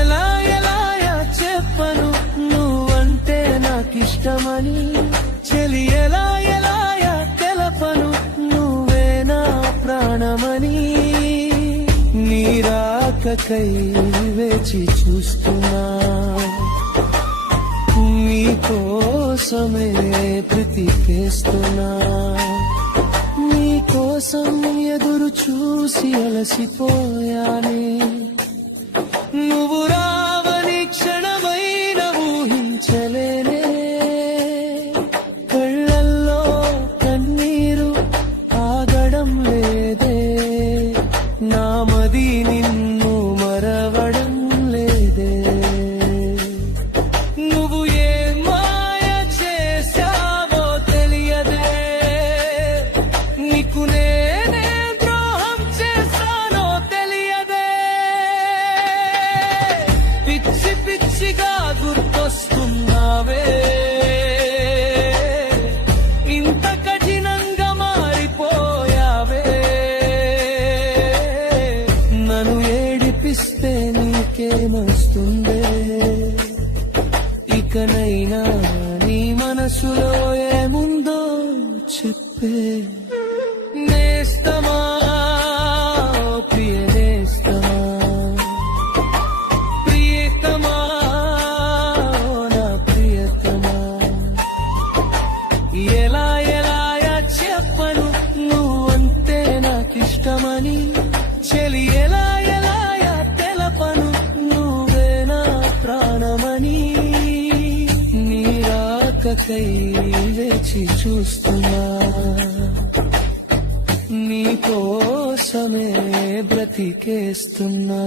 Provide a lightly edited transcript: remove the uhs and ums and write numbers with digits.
ఎలా ఎలా చెప్పను నువ్వంటే నాకిష్టమని, చెలి ఎలా ఎలా తెలపను నువ్వే నా ప్రాణమని. నీ రాకకై వేచి చూస్తున్నా, నీ కోసమే బ్రతికేస్తున్నా, నీ కోసం ఎదురు చూసి అలసిపోయానే. నువ్వు రావని క్షణమైన ఊహించలేనే, కళ్ళల్లో కన్నీరు ఆగడం లేదే, నామది నిన్ను మరవడం లేదే. నువ్వు ఏ మాయ చేశావో తెలియదే, నీకు నేనే ద్రోహం చేశానో తెలియదే. పిచ్చి పిచ్చిగా గుర్తొస్తున్నావే, ఇంత కఠినంగా మారిపోయావే. నన్ను ఏడిపిస్తే నీకేమొస్తుందే, ఇకనైనా నీ మనసులో ఏముందో చెప్పే. నేస్తమా ప్రియ నేస్తమా, ప్రియతమా నా ప్రియతమా. ఎలా ఎలా చెప్పను నువ్వంటే నాకిష్టమని, చెలి ఎలా ఎలా తెలపను నువ్వే నా ప్రాణమని. నీ రాకకై వేచి చూస్తున్నా, నీ కోసమే బ్రతికేస్తున్నా.